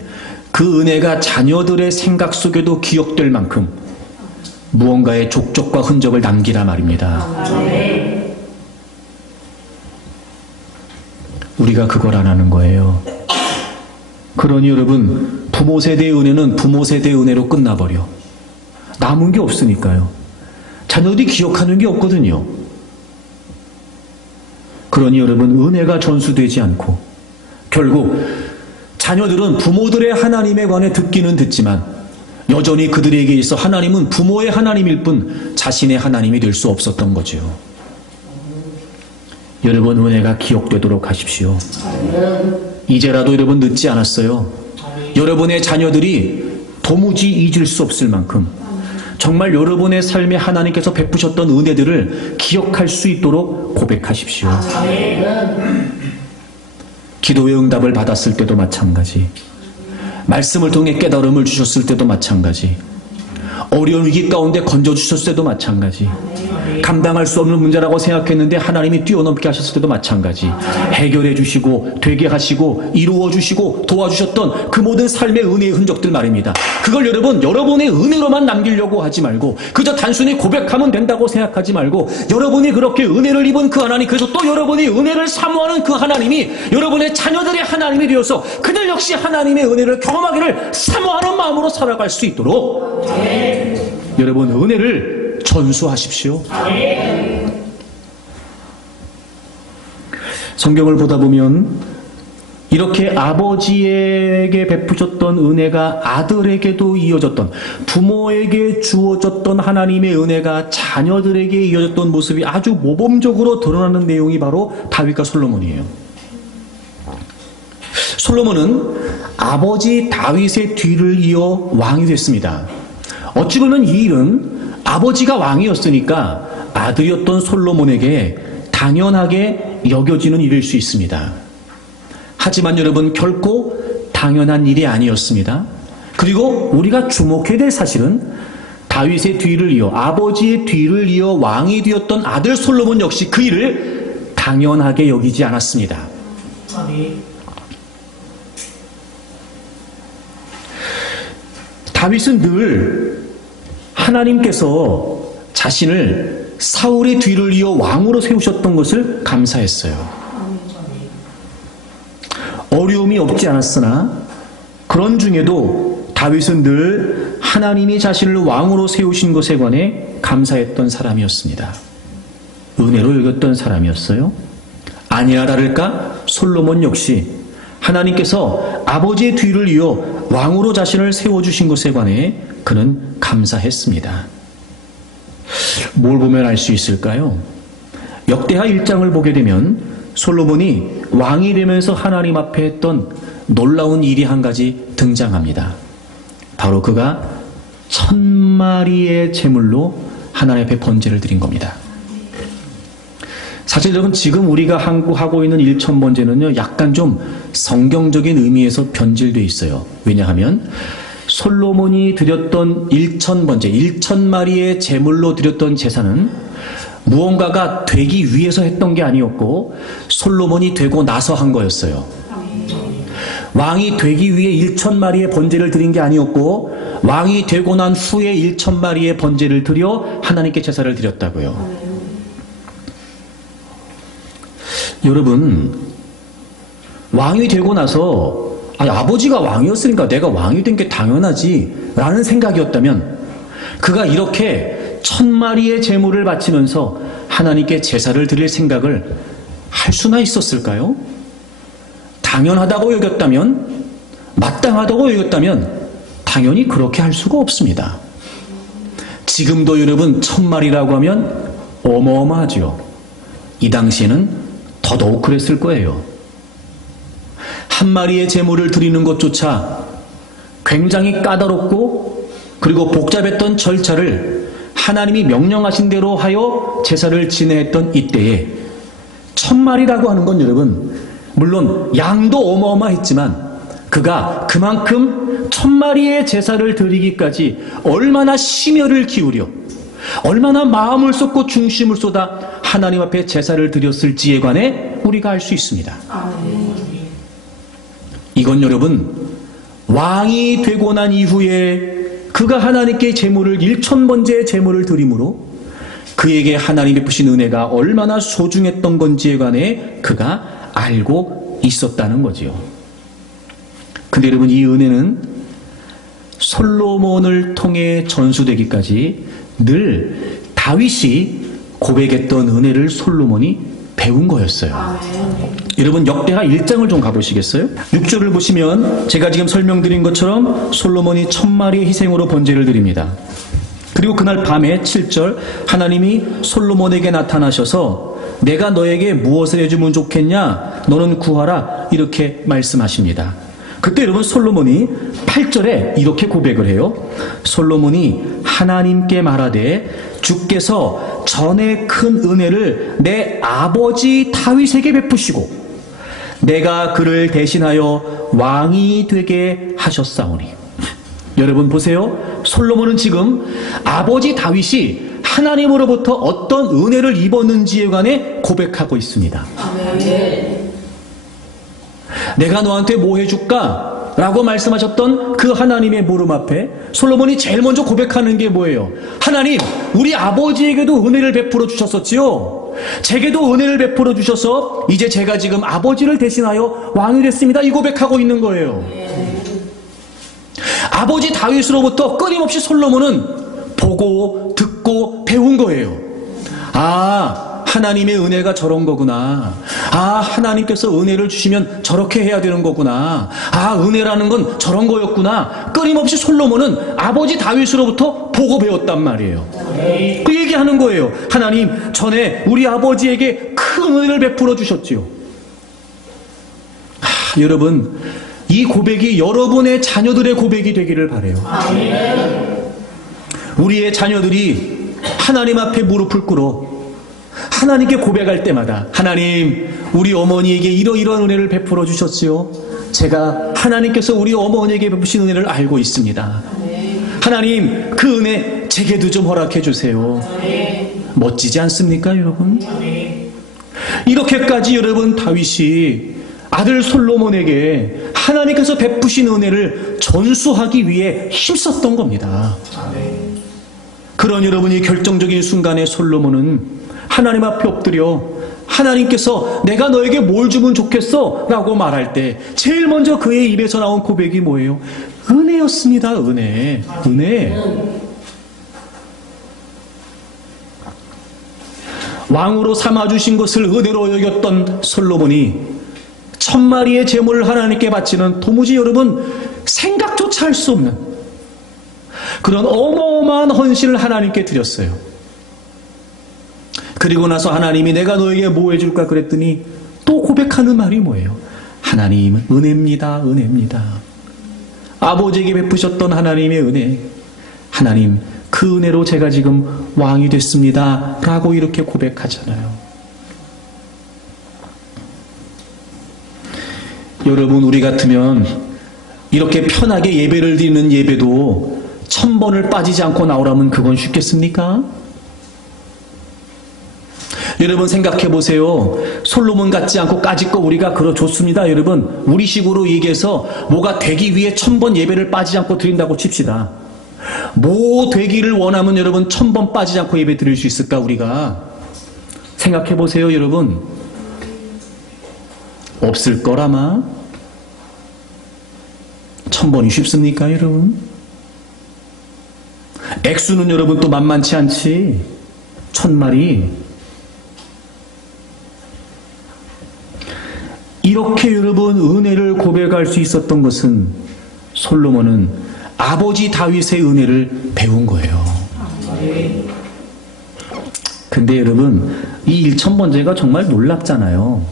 그 은혜가 자녀들의 생각 속에도 기억될 만큼 무언가의 족적과 흔적을 남기라 말입니다. 우리가 그걸 안 하는 거예요. 그러니 여러분 부모 세대의 은혜는 부모 세대의 은혜로 끝나버려. 남은 게 없으니까요. 자녀들이 기억하는 게 없거든요. 그러니 여러분 은혜가 전수되지 않고 결국 자녀들은 부모들의 하나님에 관해 듣기는 듣지만 여전히 그들에게 있어 하나님은 부모의 하나님일 뿐 자신의 하나님이 될 수 없었던 거죠. 여러분 은혜가 기억되도록 하십시오. 이제라도 여러분 늦지 않았어요. 여러분의 자녀들이 도무지 잊을 수 없을 만큼 정말 여러분의 삶에 하나님께서 베푸셨던 은혜들을 기억할 수 있도록 고백하십시오. 기도의 응답을 받았을 때도 마찬가지, 말씀을 통해 깨달음을 주셨을 때도 마찬가지, 어려운 위기 가운데 건져주셨을 때도 마찬가지, 감당할 수 없는 문제라고 생각했는데 하나님이 뛰어넘게 하셨을 때도 마찬가지, 해결해 주시고 되게 하시고 이루어 주시고 도와주셨던 그 모든 삶의 은혜의 흔적들 말입니다. 그걸 여러분 여러분의 은혜로만 남기려고 하지 말고 그저 단순히 고백하면 된다고 생각하지 말고 여러분이 그렇게 은혜를 입은 그 하나님, 그래서 또 여러분이 은혜를 사모하는 그 하나님이 여러분의 자녀들의 하나님이 되어서 그들 역시 하나님의 은혜를 경험하기를 사모하는 마음으로 살아갈 수 있도록 여러분 은혜를 전수하십시오. 성경을 보다 보면 이렇게 아버지에게 베푸셨던 은혜가 아들에게도 이어졌던, 부모에게 주어졌던 하나님의 은혜가 자녀들에게 이어졌던 모습이 아주 모범적으로 드러나는 내용이 바로 다윗과 솔로몬이에요. 솔로몬은 아버지 다윗의 뒤를 이어 왕이 됐습니다. 어찌 보면 이 일은 아버지가 왕이었으니까 아들이었던 솔로몬에게 당연하게 여겨지는 일일 수 있습니다. 하지만 여러분 결코 당연한 일이 아니었습니다. 그리고 우리가 주목해야 될 사실은 다윗의 뒤를 이어, 아버지의 뒤를 이어 왕이 되었던 아들 솔로몬 역시 그 일을 당연하게 여기지 않았습니다. 다윗은 늘 하나님께서 자신을 사울의 뒤를 이어 왕으로 세우셨던 것을 감사했어요. 어려움이 없지 않았으나 그런 중에도 다윗은 늘 하나님이 자신을 왕으로 세우신 것에 관해 감사했던 사람이었습니다. 은혜로 여겼던 사람이었어요. 아니나 다를까 솔로몬 역시 하나님께서 아버지의 뒤를 이어 왕으로 자신을 세워주신 것에 관해 그는 감사했습니다. 뭘 보면 알 수 있을까요? 역대하 1장을 보게 되면 솔로몬이 왕이 되면서 하나님 앞에 했던 놀라운 일이 한 가지 등장합니다. 바로 그가 1000마리의 제물로 하나님 앞에 번제를 드린 겁니다. 사실 여러분 지금 우리가 하고 있는 1000번제는요 약간 좀 성경적인 의미에서 변질되어 있어요. 왜냐하면 솔로몬이 드렸던 1000번제, 1000마리의 제물로 드렸던 제사는 무언가가 되기 위해서 했던 게 아니었고 솔로몬이 되고 나서 한 거였어요. 왕이 되기 위해 1,000마리의 번제를 드린 게 아니었고 왕이 되고 난 후에 1,000마리의 번제를 드려 하나님께 제사를 드렸다고요. 여러분, 왕이 되고 나서 아버지가 왕이었으니까 내가 왕이 된 게 당연하지 라는 생각이었다면 그가 이렇게 1,000마리의 제물을 바치면서 하나님께 제사를 드릴 생각을 할 수나 있었을까요? 당연하다고 여겼다면, 마땅하다고 여겼다면 당연히 그렇게 할 수가 없습니다. 지금도 여러분 1,000마리라고 하면 어마어마하죠. 이 당시에는 더더욱 그랬을 거예요. 한 마리의 제물을 드리는 것조차 굉장히 까다롭고 그리고 복잡했던 절차를 하나님이 명령하신 대로 하여 제사를 지내했던 이때에 1,000마리라고 하는 건 여러분, 물론 양도 어마어마했지만 그가 그만큼 1,000마리의 제사를 드리기까지 얼마나 심혈을 기울여 얼마나 마음을 쏟고 중심을 쏟아 하나님 앞에 제사를 드렸을지에 관해 우리가 알 수 있습니다. 이건 여러분, 왕이 되고 난 이후에 그가 하나님께 제물을 1,000번제의 제물을 드림으로 그에게 하나님 베푸신 은혜가 얼마나 소중했던 건지에 관해 그가 알고 있었다는 거지요. 근데 여러분, 이 은혜는 솔로몬을 통해 전수되기까지 늘 다윗이 고백했던 은혜를 솔로몬이 배운 거였어요. 여러분, 역대하 1장을 좀 가보시겠어요? 6절을 보시면 제가 지금 설명드린 것처럼 솔로몬이 1,000마리의 희생으로 번제를 드립니다. 그리고 그날 밤에 7절, 하나님이 솔로몬에게 나타나셔서 내가 너에게 무엇을 해주면 좋겠냐? 너는 구하라. 이렇게 말씀하십니다. 그때 여러분, 솔로몬이 8절에 이렇게 고백을 해요. 솔로몬이 하나님께 말하되 주께서 전에 큰 은혜를 내 아버지 다윗에게 베푸시고 내가 그를 대신하여 왕이 되게 하셨사오니. 여러분 보세요. 솔로몬은 지금 아버지 다윗이 하나님으로부터 어떤 은혜를 입었는지에 관해 고백하고 있습니다. 내가 너한테 뭐 해줄까? 라고 말씀하셨던 그 하나님의 물음 앞에 솔로몬이 제일 먼저 고백하는 게 뭐예요? 하나님, 우리 아버지에게도 은혜를 베풀어 주셨었지요. 제게도 은혜를 베풀어 주셔서 이제 제가 지금 아버지를 대신하여 왕이 됐습니다. 이 고백하고 있는 거예요. 아버지 다윗으로부터 끊임없이 솔로몬은 보고 듣고 배운 거예요. 하나님의 은혜가 저런 거구나. 하나님께서 은혜를 주시면 저렇게 해야 되는 거구나. 은혜라는 건 저런 거였구나. 끊임없이 솔로몬은 아버지 다윗으로부터 보고 배웠단 말이에요. 그 얘기하는 거예요. 하나님, 전에 우리 아버지에게 큰 은혜를 베풀어 주셨지요. 여러분, 이 고백이 여러분의 자녀들의 고백이 되기를 바라요. 우리의 자녀들이 하나님 앞에 무릎을 꿇어 하나님께 고백할 때마다 하나님, 우리 어머니에게 이러이러한 은혜를 베풀어 주셨지요. 제가 하나님께서 우리 어머니에게 베푸신 은혜를 알고 있습니다. 하나님, 그 은혜 제게도 좀 허락해 주세요. 멋지지 않습니까, 여러분? 이렇게까지 여러분, 다윗이 아들 솔로몬에게 하나님께서 베푸신 은혜를 전수하기 위해 힘썼던 겁니다. 그런 여러분이 결정적인 순간에 솔로몬은 하나님 앞에 엎드려 하나님께서 내가 너에게 뭘 주면 좋겠어? 라고 말할 때 제일 먼저 그의 입에서 나온 고백이 뭐예요? 은혜였습니다. 은혜. 왕으로 삼아주신 것을 은혜로 여겼던 솔로몬이 1,000마리의 제물을 하나님께 바치는 도무지 여러분 생각조차 할 수 없는 그런 어마어마한 헌신을 하나님께 드렸어요. 그리고 나서 하나님이 내가 너에게 뭐 해줄까 그랬더니 또 고백하는 말이 뭐예요? 하나님, 은혜입니다. 은혜입니다. 아버지에게 베푸셨던 하나님의 은혜, 하나님, 그 은혜로 제가 지금 왕이 됐습니다. 라고 이렇게 고백하잖아요. 여러분, 우리 같으면 이렇게 편하게 예배를 드리는 예배도 1,000번을 빠지지 않고 나오라면 그건 쉽겠습니까? 여러분 생각해 보세요. 솔로몬 같지 않고 까짓거 우리가 좋습니다. 여러분 우리식으로 얘기해서 뭐가 되기 위해 1000번 예배를 빠지지 않고 드린다고 칩시다. 뭐 되기를 원하면 여러분 1000번 빠지지 않고 예배 드릴 수 있을까 우리가? 생각해 보세요 여러분. 없을 거라마. 1000번이 쉽습니까 여러분? 액수는 여러분 또 만만치 않지. 1000마리. 이렇게 여러분 은혜를 고백할 수 있었던 것은 솔로몬은 아버지 다윗의 은혜를 배운 거예요. 근데 여러분 이 1000번째가 정말 놀랍잖아요.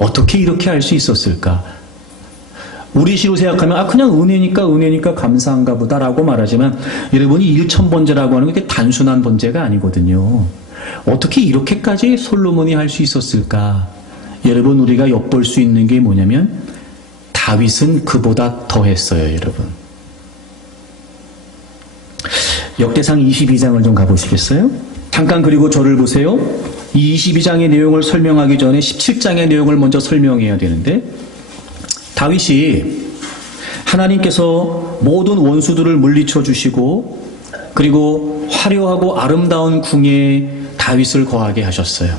어떻게 이렇게 할 수 있었을까? 우리 시로 생각하면 그냥 은혜니까 감사한가 보다라고 말하지만 여러분이 1000번째라고 하는 게 단순한 번째가 아니거든요. 어떻게 이렇게까지 솔로몬이 할 수 있었을까? 여러분 우리가 엿볼 수 있는 게 뭐냐면 다윗은 그보다 더했어요 여러분. 역대상 22장을 좀 가보시겠어요? 잠깐 그리고 저를 보세요. 이 22장의 내용을 설명하기 전에 17장의 내용을 먼저 설명해야 되는데 다윗이 하나님께서 모든 원수들을 물리쳐 주시고 그리고 화려하고 아름다운 궁에 다윗을 거하게 하셨어요.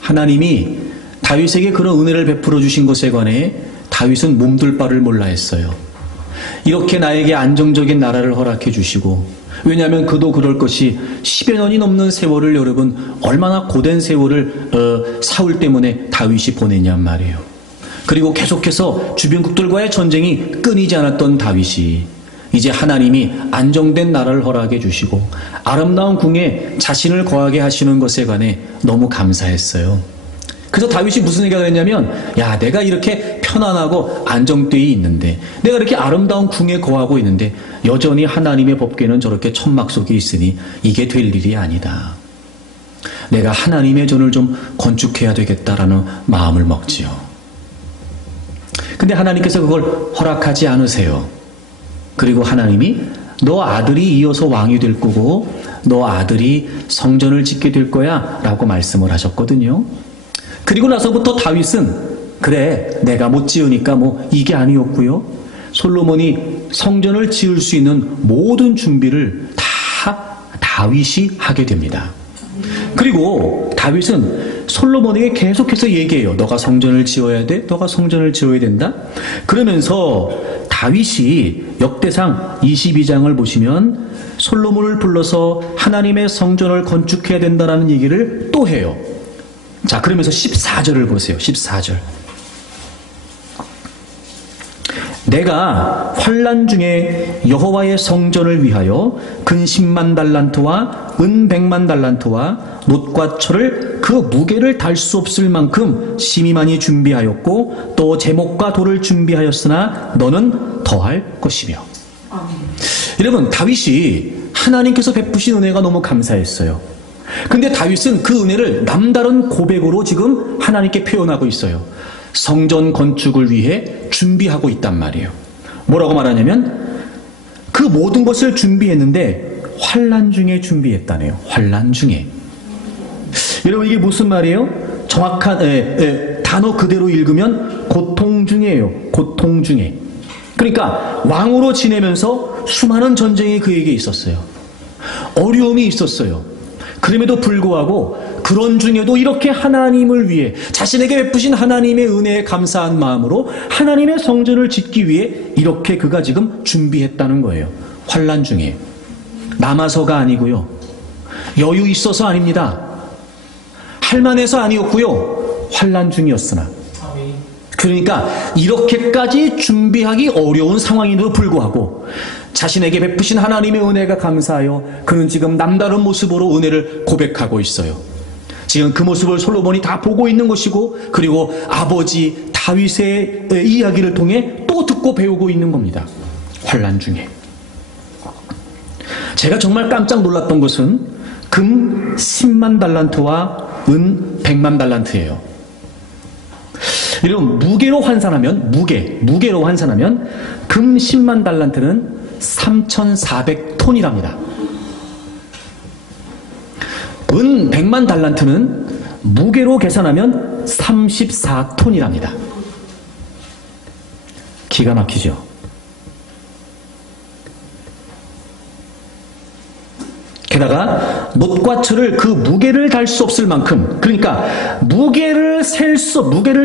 하나님이 다윗에게 그런 은혜를 베풀어 주신 것에 관해 다윗은 몸둘 바를 몰라 했어요. 이렇게 나에게 안정적인 나라를 허락해 주시고 왜냐하면 그도 그럴 것이 10여 년이 넘는 세월을 여러분 얼마나 고된 세월을 사울 때문에 다윗이 보냈냔 말이에요. 그리고 계속해서 주변국들과의 전쟁이 끊이지 않았던 다윗이 이제 하나님이 안정된 나라를 허락해 주시고 아름다운 궁에 자신을 거하게 하시는 것에 관해 너무 감사했어요. 그래서 다윗이 무슨 생각을 했냐면 야 내가 이렇게 편안하고 안정되어 있는데 내가 이렇게 아름다운 궁에 거하고 있는데 여전히 하나님의 법궤는 저렇게 천막 속에 있으니 이게 될 일이 아니다. 내가 하나님의 전을 좀 건축해야 되겠다라는 마음을 먹지요. 근데 하나님께서 그걸 허락하지 않으세요. 그리고 하나님이 너 아들이 이어서 왕이 될 거고 너 아들이 성전을 짓게 될 거야 라고 말씀을 하셨거든요. 그리고 나서부터 다윗은 그래 내가 못 지으니까 뭐 이게 아니었고요. 솔로몬이 성전을 지을 수 있는 모든 준비를 다 다윗이 하게 됩니다. 그리고 다윗은 솔로몬에게 계속해서 얘기해요. 너가 성전을 지어야 돼? 너가 성전을 지어야 된다? 그러면서 다윗이 역대상 22장을 보시면 솔로몬을 불러서 하나님의 성전을 건축해야 된다는 얘기를 또 해요. 자, 그러면서 14절을 보세요. 14절. 내가 환난 중에 여호와의 성전을 위하여 근 10만 달란트와 은 100만 달란트와 놋과 철을 그 무게를 달 수 없을 만큼 심히 많이 준비하였고 또 제목과 돌을 준비하였으나 너는 더할 것이며. 여러분 다윗이 하나님께서 베푸신 은혜가 너무 감사했어요. 근데 다윗은 그 은혜를 남다른 고백으로 지금 하나님께 표현하고 있어요. 성전 건축을 위해 준비하고 있단 말이에요. 뭐라고 말하냐면 그 모든 것을 준비했는데 환난 중에 준비했다네요. 환난 중에. 여러분 이게 무슨 말이에요? 정확한 단어 그대로 읽으면 고통 중에예요. 고통 중에. 그러니까 왕으로 지내면서 수많은 전쟁이 그에게 있었어요. 어려움이 있었어요. 그럼에도 불구하고 그런 중에도 이렇게 하나님을 위해 자신에게 베푸신 하나님의 은혜에 감사한 마음으로 하나님의 성전을 짓기 위해 이렇게 그가 지금 준비했다는 거예요. 환난 중에. 남아서가 아니고요. 여유 있어서 아닙니다. 할만해서 아니었고요. 환난 중이었으나. 그러니까 이렇게까지 준비하기 어려운 상황인데도 불구하고 자신에게 베푸신 하나님의 은혜가 감사하여 그는 지금 남다른 모습으로 은혜를 고백하고 있어요. 지금 그 모습을 솔로몬이 다 보고 있는 것이고 그리고 아버지 다윗의 이야기를 통해 또 듣고 배우고 있는 겁니다. 환난 중에. 제가 정말 깜짝 놀랐던 것은 금 10만 달란트와 은 100만 달란트예요. 여러분 무게로 환산하면 무게로 환산하면 금 10만 달란트는 3,400톤이랍니다. 은 100만 달란트는 무게로 계산하면 34톤이랍니다. 기가 막히죠. 게다가 못과 철을 그 무게를 달 수 없을 만큼, 그러니까 무게를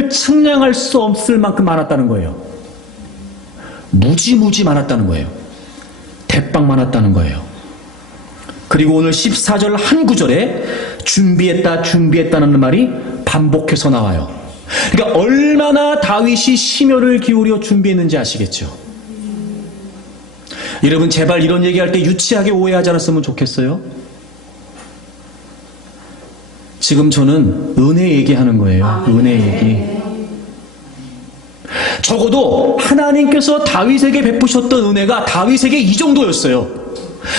측량할 수 없을 만큼 많았다는 거예요. 무지무지 많았다는 거예요. 대빵 많았다는 거예요. 그리고 오늘 14절 한 구절에 준비했다는 말이 반복해서 나와요. 그러니까 얼마나 다윗이 심혈을 기울여 준비했는지 아시겠죠? 여러분, 제발 이런 얘기할 때 유치하게 오해하지 않았으면 좋겠어요. 지금 저는 은혜 얘기하는 거예요. 은혜 얘기. 적어도 하나님께서 다윗에게 베푸셨던 은혜가 다윗에게 이 정도였어요.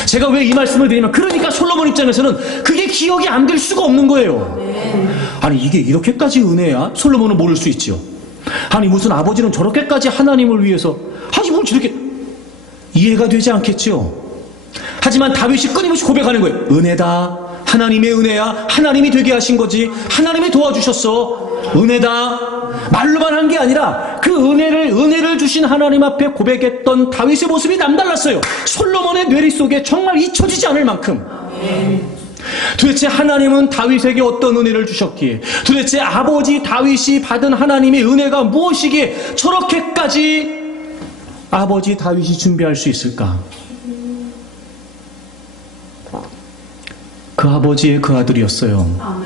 제가 왜 이 말씀을 드리면, 그러니까 솔로몬 입장에서는 그게 기억이 안 될 수가 없는 거예요. 아니, 이게 이렇게까지 은혜야? 솔로몬은 모를 수 있죠. 아니, 무슨 아버지는 저렇게까지 하나님을 위해서, 아니 뭘 저렇게, 이해가 되지 않겠죠. 하지만 다윗이 끊임없이 고백하는 거예요. 은혜다. 하나님의 은혜야. 하나님이 되게 하신 거지. 하나님이 도와주셨어. 은혜다. 말로만 한 게 아니라 그 은혜를 주신 하나님 앞에 고백했던 다윗의 모습이 남달랐어요. 솔로몬의 뇌리 속에 정말 잊혀지지 않을 만큼. 도대체 하나님은 다윗에게 어떤 은혜를 주셨기에, 도대체 아버지 다윗이 받은 하나님의 은혜가 무엇이기에 저렇게까지 아버지 다윗이 준비할 수 있을까? 그 아버지의 그 아들이었어요.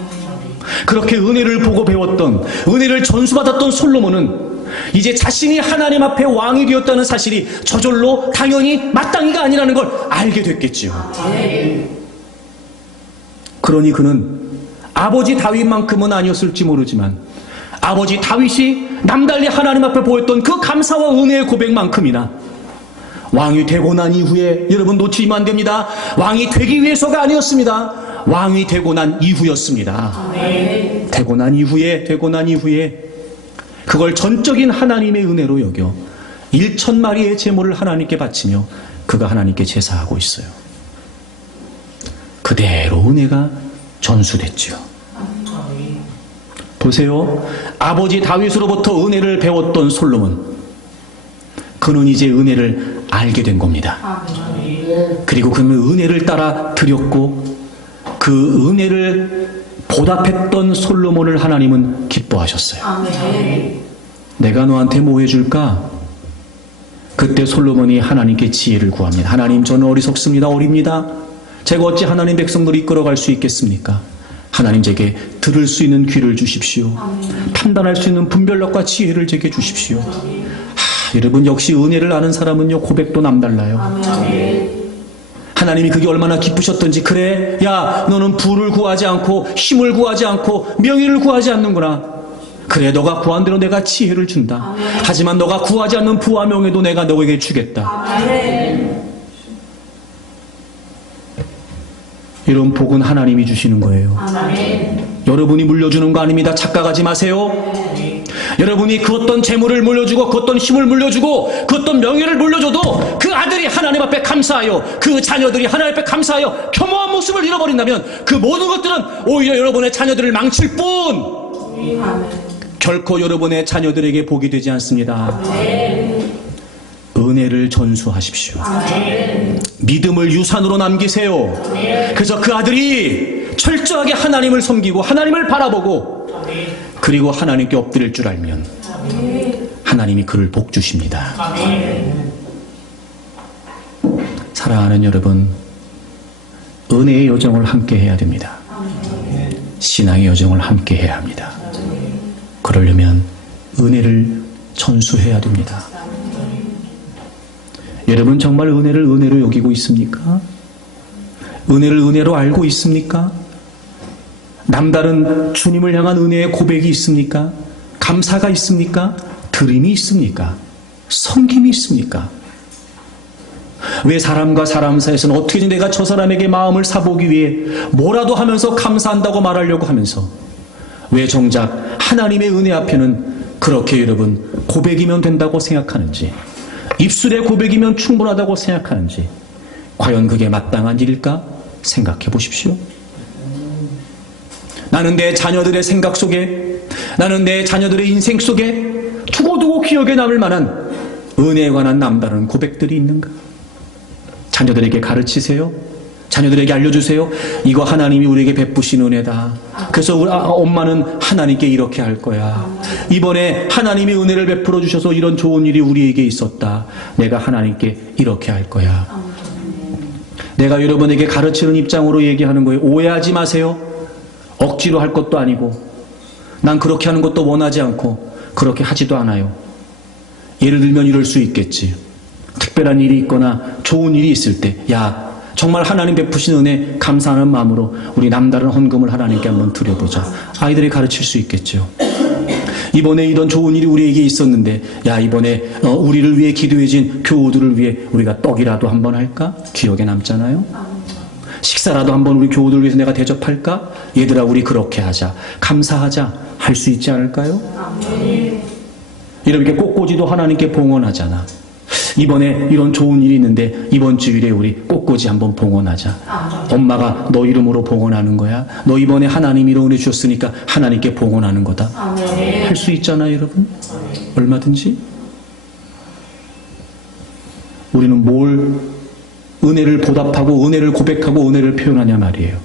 그렇게 은혜를 보고 배웠던, 은혜를 전수받았던 솔로몬은 이제 자신이 하나님 앞에 왕이 되었다는 사실이 저절로 당연히 마땅히가 아니라는 걸 알게 됐겠지요. 그러니 그는 아버지 다윗만큼은 아니었을지 모르지만 아버지 다윗이 남달리 하나님 앞에 보였던 그 감사와 은혜의 고백만큼이나 왕이 되고 난 이후에, 여러분 놓치면 안 됩니다. 왕이 되기 위해서가 아니었습니다. 왕이 되고 난 이후였습니다. 되고 난 이후에 그걸 전적인 하나님의 은혜로 여겨 1,000마리의 제물을 하나님께 바치며 그가 하나님께 제사하고 있어요. 그대로 은혜가 전수됐죠. 보세요. 아버지 다윗으로부터 은혜를 배웠던 솔로몬, 그는 이제 은혜를 알게 된 겁니다. 그리고 그는 은혜를 따라 드렸고, 그 은혜를 보답했던 솔로몬을 하나님은 기뻐하셨어요. 내가 너한테 뭐 해줄까? 그때 솔로몬이 하나님께 지혜를 구합니다. 하나님, 저는 어리석습니다. 어립니다. 제가 어찌 하나님 백성들을 이끌어갈 수 있겠습니까? 하나님, 제게 들을 수 있는 귀를 주십시오. 판단할 수 있는 분별력과 지혜를 제게 주십시오. 여러분, 역시 은혜를 아는 사람은요, 고백도 남달라요. 하나님이 그게 얼마나 기쁘셨던지. 그래, 야, 너는 부를 구하지 않고 힘을 구하지 않고 명예를 구하지 않는구나. 그래, 너가 구한 대로 내가 지혜를 준다. 하지만 너가 구하지 않는 부와 명예도 내가 너에게 주겠다. 이런 복은 하나님이 주시는 거예요. 여러분이 물려주는 거 아닙니다. 착각하지 마세요. 여러분이 그 어떤 재물을 물려주고, 그 어떤 힘을 물려주고, 그 어떤 명예를 물려줘도 그 아들이 하나님 앞에 감사하여, 그 자녀들이 하나님 앞에 감사하여 겸허한 모습을 잃어버린다면 그 모든 것들은 오히려 여러분의 자녀들을 망칠 뿐, 결코 여러분의 자녀들에게 복이 되지 않습니다. 은혜를 전수하십시오. 믿음을 유산으로 남기세요. 그래서 그 아들이 철저하게 하나님을 섬기고 하나님을 바라보고, 그리고 하나님께 엎드릴 줄 알면 하나님이 그를 복 주십니다. 사랑하는 여러분, 은혜의 여정을 함께 해야 됩니다. 신앙의 여정을 함께 해야 합니다. 그러려면 은혜를 전수해야 됩니다. 여러분, 정말 은혜를 은혜로 여기고 있습니까? 은혜를 은혜로 알고 있습니까? 남다른 주님을 향한 은혜의 고백이 있습니까? 감사가 있습니까? 드림이 있습니까? 섬김이 있습니까? 왜 사람과 사람 사이에서는 어떻게든 내가 저 사람에게 마음을 사보기 위해 뭐라도 하면서 감사한다고 말하려고 하면서, 왜 정작 하나님의 은혜 앞에는 그렇게 여러분 고백이면 된다고 생각하는지, 입술의 고백이면 충분하다고 생각하는지, 과연 그게 마땅한 일일까 생각해 보십시오. 나는 내 자녀들의 생각 속에, 나는 내 자녀들의 인생 속에 두고두고 기억에 남을 만한 은혜에 관한 남다른 고백들이 있는가? 자녀들에게 가르치세요. 자녀들에게 알려주세요. 이거 하나님이 우리에게 베푸신 은혜다. 그래서 우리 엄마는 하나님께 이렇게 할 거야. 이번에 하나님이 은혜를 베풀어 주셔서 이런 좋은 일이 우리에게 있었다. 내가 하나님께 이렇게 할 거야. 내가 여러분에게 가르치는 입장으로 얘기하는 거예요. 오해하지 마세요. 억지로 할 것도 아니고, 난 그렇게 하는 것도 원하지 않고 그렇게 하지도 않아요. 예를 들면 이럴 수 있겠지. 특별한 일이 있거나 좋은 일이 있을 때, 야, 정말 하나님 베푸신 은혜 감사하는 마음으로 우리 남다른 헌금을 하나님께 한번 드려보자. 아이들이 가르칠 수 있겠죠. 이번에 이런 좋은 일이 우리에게 있었는데, 야, 이번에 우리를 위해 기도해준 교우들을 위해 우리가 떡이라도 한번 할까? 기억에 남잖아요. 식사라도 한번 우리 교우들을 위해서 내가 대접할까? 얘들아, 우리 그렇게 하자. 감사하자. 할 수 있지 않을까요? 이렇게 꽃꽂이도 하나님께 봉헌하잖아. 이번에 이런 좋은 일이 있는데 이번 주일에 우리 꽃꽂이 한번 봉헌하자. 엄마가 너 이름으로 봉헌하는 거야. 너 이번에 하나님이 이런 은혜 주셨으니까 하나님께 봉헌하는 거다. 할 수 있잖아요, 여러분. 얼마든지. 우리는 뭘 은혜를 보답하고 은혜를 고백하고 은혜를 표현하냐 말이에요.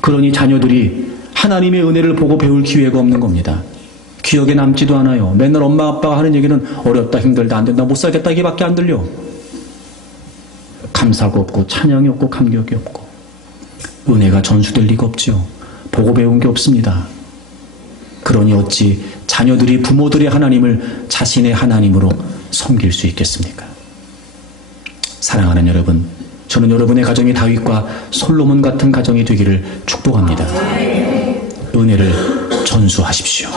그러니 자녀들이 하나님의 은혜를 보고 배울 기회가 없는 겁니다. 기억에 남지도 않아요. 맨날 엄마 아빠가 하는 얘기는 어렵다, 힘들다, 안 된다, 못 살겠다 이게밖에 안 들려. 감사가 없고 찬양이 없고 감격이 없고 은혜가 전수될 리가 없죠. 보고 배운 게 없습니다. 그러니 어찌 자녀들이 부모들의 하나님을 자신의 하나님으로 섬길 수 있겠습니까? 사랑하는 여러분, 저는 여러분의 가정이 다윗과 솔로몬 같은 가정이 되기를 축복합니다. 은혜를 전수하십시오.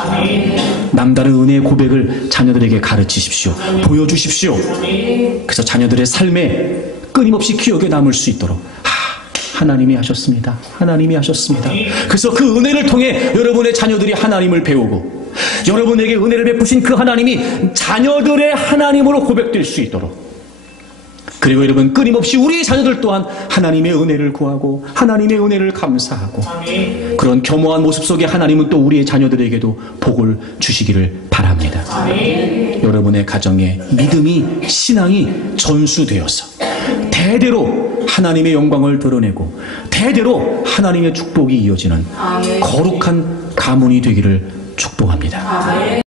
남다른 은혜의 고백을 자녀들에게 가르치십시오. 보여주십시오. 그래서 자녀들의 삶에 끊임없이 기억에 남을 수 있도록 하나님이 하셨습니다. 하나님이 하셨습니다. 그래서 그 은혜를 통해 여러분의 자녀들이 하나님을 배우고 여러분에게 은혜를 베푸신 그 하나님이 자녀들의 하나님으로 고백될 수 있도록, 그리고 여러분 끊임없이 우리의 자녀들 또한 하나님의 은혜를 구하고 하나님의 은혜를 감사하고 그런 겸허한 모습 속에 하나님은 또 우리의 자녀들에게도 복을 주시기를 바랍니다. 여러분의 가정에 믿음이, 신앙이 전수되어서 대대로 하나님의 영광을 드러내고 대대로 하나님의 축복이 이어지는 거룩한 가문이 되기를 축복합니다.